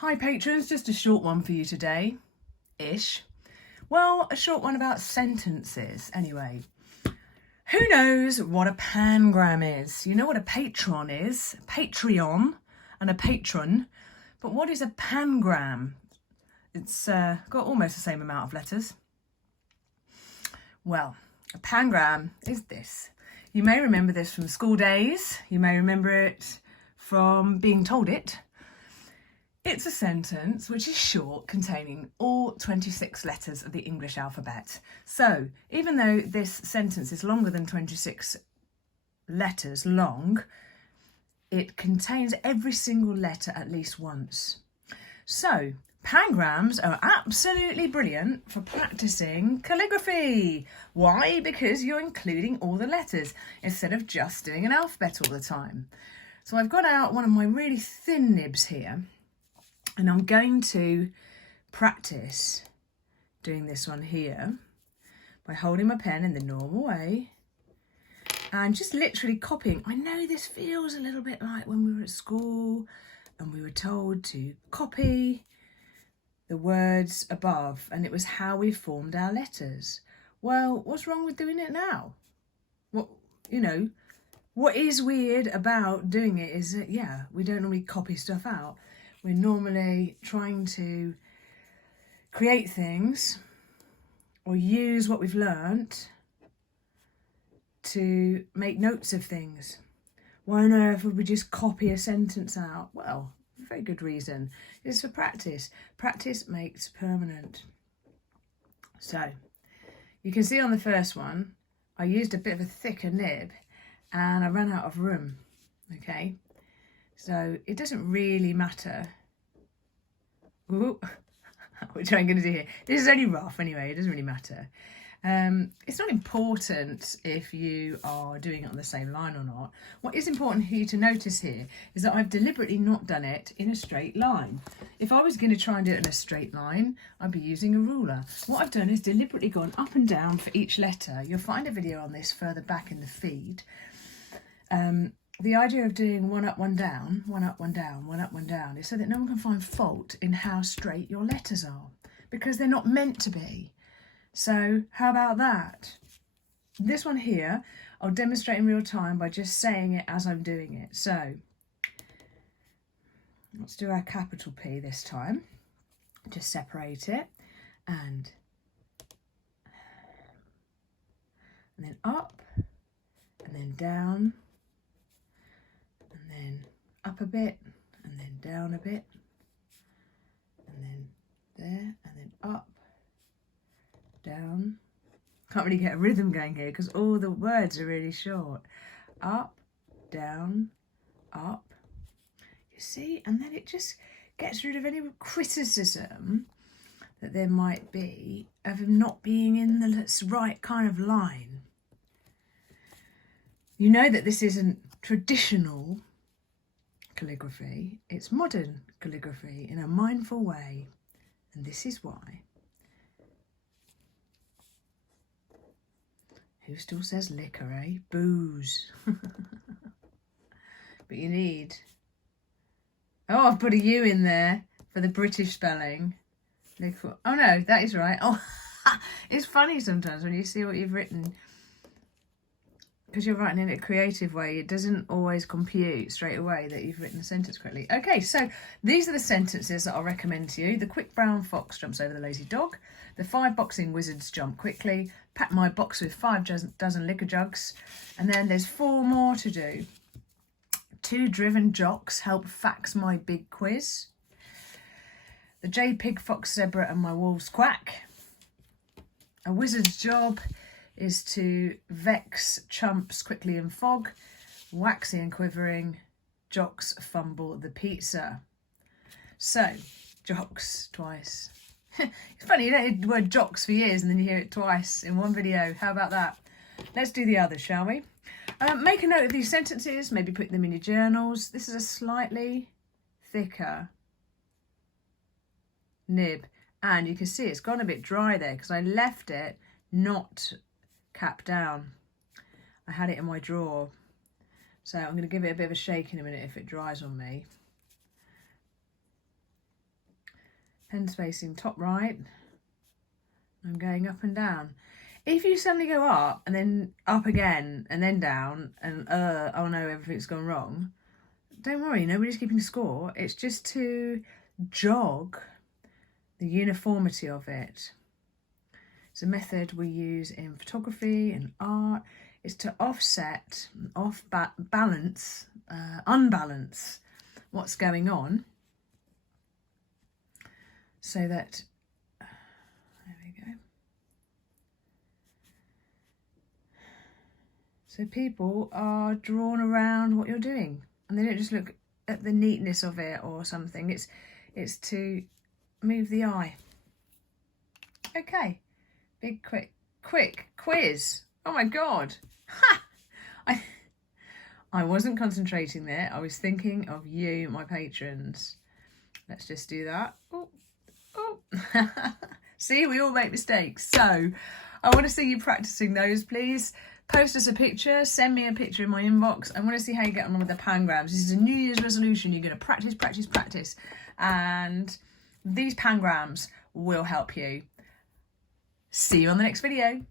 Hi patrons, just a short one for you today-ish. Well, a short one about sentences anyway. Who knows what a pangram is? You know what a patron is, Patreon and a patron, but what is a pangram? It's got almost the same amount of letters. Well, a pangram is this. You may remember this from school days. You may remember it from being told it. It's a sentence which is short, containing all 26 letters of the English alphabet. So, even though this sentence is longer than 26 letters long, it contains every single letter at least once. So, pangrams are absolutely brilliant for practicing calligraphy. Why? Because you're including all the letters instead of just doing an alphabet all the time. So I've got out one of my really thin nibs here, and I'm going to practice doing this one here by holding my pen in the normal way and just literally copying. I know this feels a little bit like when we were at school and we were told to copy the words above, and it was how we formed our letters. Well, what's wrong with doing it now? What is weird about doing it is that, yeah, we don't normally copy stuff out. We're normally trying to create things or use what we've learnt to make notes of things. Why on earth would we just copy a sentence out? Well, very good reason. It's for practice. Practice makes permanent. So, you can see on the first one, I used a bit of a thicker nib and I ran out of room, okay? So it doesn't really matter. Ooh, which I'm going to do here. This is only rough anyway, it doesn't really matter. It's not important if you are doing it on the same line or not. What is important for you to notice here is that I've deliberately not done it in a straight line. If I was going to try and do it in a straight line, I'd be using a ruler. What I've done is deliberately gone up and down for each letter. You'll find a video on this further back in the feed. The idea of doing one up, one down, one up, one down, one up, one down is so that no one can find fault in how straight your letters are, because they're not meant to be. So how about that? This one here, I'll demonstrate in real time by just saying it as I'm doing it. So let's do our capital P this time. Just separate it and then up and then down and then up a bit and then down a bit and then there and then up, down. Can't really get a rhythm going here because all the words are really short. Up, down, up. You see? And then it just gets rid of any criticism that there might be of him not being in the right kind of line. You know that this isn't traditional calligraphy, it's modern calligraphy in a mindful way, and this is why. Who still says liquor, eh? Booze. But you need... Oh, I've put a U in there for the British spelling. Liquor. Oh no, that is right. Oh, it's funny sometimes when you see what you've written. Because you're writing in a creative way, it doesn't always compute straight away that you've written the sentence correctly. Okay, so these are the sentences that I'll recommend to you. The quick brown fox jumps over the lazy dog. The 5 boxing wizards jump quickly. Pack my box with 5 dozen liquor jugs. And then there's 4 more to do. 2 driven jocks help fax my big quiz. The J pig fox zebra and my wolves quack. A wizard's job is to vex chumps quickly and fog. Waxy and quivering, jocks fumble the pizza. So, jocks twice. It's funny, you don't hear the word jocks for years and then you hear it twice in one video. How about that? Let's do the others, shall we? Make a note of these sentences, maybe put them in your journals. This is a slightly thicker nib, and you can see it's gone a bit dry there because I left it not cap down. I had it in my drawer, so I'm going to give it a bit of a shake in a minute if it dries on me. pen spacing top right. I'm going up and down. If you suddenly go up and then up again and then down and oh no, everything's gone wrong, don't worry, nobody's keeping score. It's just to jog the uniformity of it. It's a method we use in photography and art. It's to offset, unbalance what's going on, so that, there we go. So people are drawn around what you're doing and they don't just look at the neatness of it or something. It's to move the eye. Okay, big quick quiz. Oh my God. Ha! I wasn't concentrating there. I was thinking of you, my patrons. Let's just do that. Oh. See, we all make mistakes. So I want to see you practicing those, please. Post us a picture, send me a picture in my inbox. I want to see how you get on with the PANGRAMS. This is a New Year's resolution. You're going to practice. And these PANGRAMS will help you. See you on the next video.